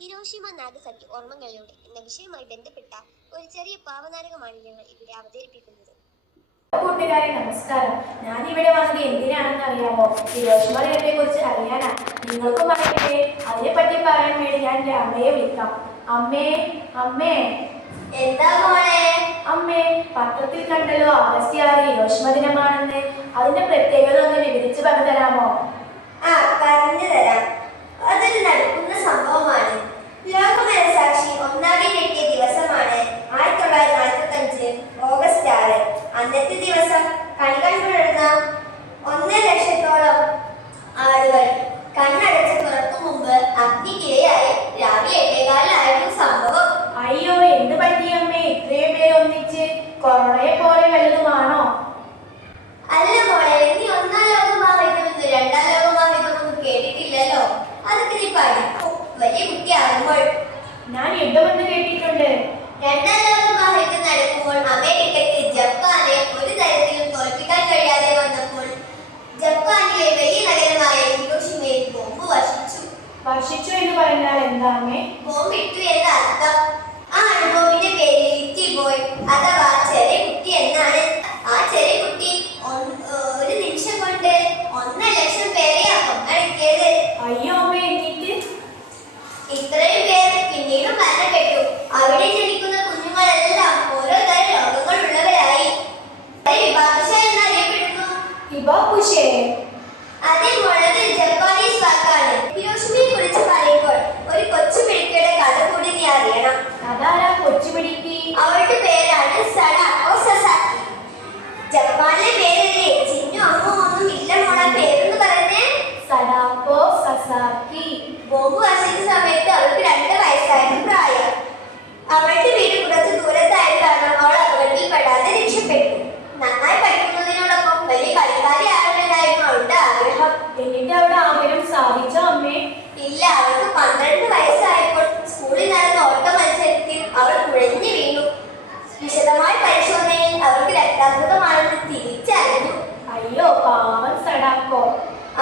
Hiroshima നാഗസക്കി ഓർമ്മകളിലൂടെ എന്ന വിഷയവുമായി ബന്ധപ്പെട്ട ഒരു ചെറിയ പാവനാടകമാണ് ഞങ്ങൾ ഇവിടെ അവതരിപ്പിക്കുന്നത്. കൂട്ടുകാരെ നമസ്കാരം. ഞാൻ ഇവിടെ വന്നത് എന്തിനാണെന്ന് അറിയാമോ? ഹിരോഷിമ ദിനത്തെ കുറിച്ച് അറിയാനാ. നിങ്ങൾക്കും അറിയട്ടെ അതിനെപ്പറ്റി പറയാൻ വേണ്ടി ഞാൻ എന്റെ അമ്മയെ വിളിക്കാം. അമ്മേ അമ്മേ. എന്താ മോളെ? അമ്മേ പത്രത്തിൽ കണ്ടല്ലോ ആഗസ്റ്റ് ആറ് ഹിരോഷിമ ദിനമാണെന്ന്. അതിന്റെ പ്രത്യേകത ഒന്ന് വിവരിച്ചു പറഞ്ഞു തരാമോ ആ പറഞ്ഞു തരാം അതൊരു നടക്കുന്ന സംഭവമാണ് യുദ്ധമെന്ന് കേട്ടിട്ടുണ്ട്. രണ്ടാം ലോകമഹായുദ്ധം നടക്കുമ്പോൾ അമേരിക്കയ്ക്ക് ജപ്പാനെ ഒരു തരത്തിലും തോൽപ്പിക്കാൻ കഴിയാതെ വന്നപ്പോൾ ജപ്പാനിലെ വലിയ നഗരമായ ഹിരോഷിമയിൽ ബോംബ് വർഷിച്ചു. വർഷിച്ചു എന്ന് പറഞ്ഞാൽ എന്താണ് അമ്മേ ബോംബ് ഇട്ടു എന്ന അർത്ഥം കൊച്ചുപിടിക്ക് അവളുടെ പേരാണ് അയ്യോ പാവം സടാക്കോ.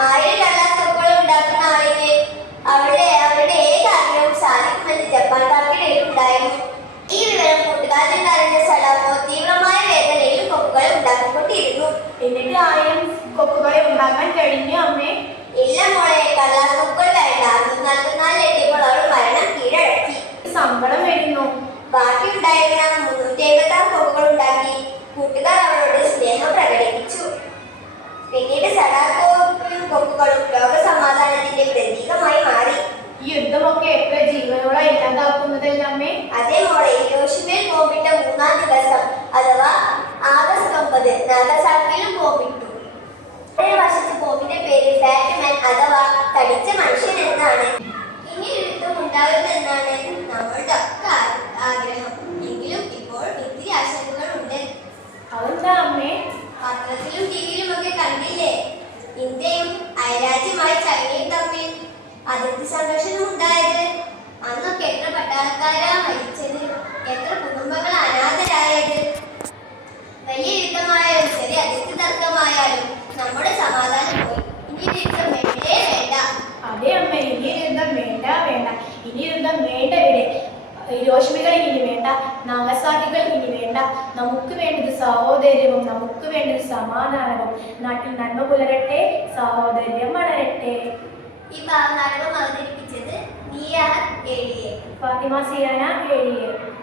ആയിരം ഉണ്ടാക്കുന്ന ആളിന് അവളുടെ അവരുടെ ഏത് ആഗ്രഹവും സാധിക്കുമെന്ന് ജപ്പാൻ ഉണ്ടായിരുന്നു. ഈ വിവരം കൂട്ടുകാരൻ അറിഞ്ഞ സലാമോ തീവ്രമായ വേദനയിൽ കൊക്കുകൾ ഉണ്ടാക്കിക്കൊണ്ടിരുന്നു. എന്നിട്ട് ആയിരം കൊക്കുകളെ ഉണ്ടാക്കാൻ കഴിഞ്ഞു അമ്മേ? ഇല്ല മോളെ അതിർത്തി സംരക്ഷണം ഉണ്ടായത്. അന്നൊക്കെ എത്ര പട്ടാളക്കാരാ മരിച്ചത്. എത്ര കുടുംബങ്ങൾ അനാഥരായത്. വലിയ യുദ്ധമായാലും ചെറിയ അതിർത്തി തർക്കമായാലും നമ്മുടെ സമാധാനം പോയി. ഇനി യുദ്ധം വേണ്ടേ വേണ്ട. അതെ അമ്മ ഇനി യുദ്ധം വേണ്ട വേണ്ട. ഇനി യുദ്ധം വേണ്ട ഇവിടെ. രോഷ്മികൾ ഇനി വേണ്ട. നാഗസാക്കികൾ ഇനി വേണ്ട. നമുക്ക് വേണ്ടത് സഹോദര്യവും നമുക്ക് വേണ്ടത് സമാധാനവും. നാട്ടിൽ നന്മ പുലരട്ടെ സഹോദര്യം വളരട്ടെ. ഈ ഭാവനാടകം അവതരിപ്പിച്ചത് നീയാ എഴുതിയത് ഫാത്തിമ സിയാന എഴുതിയത്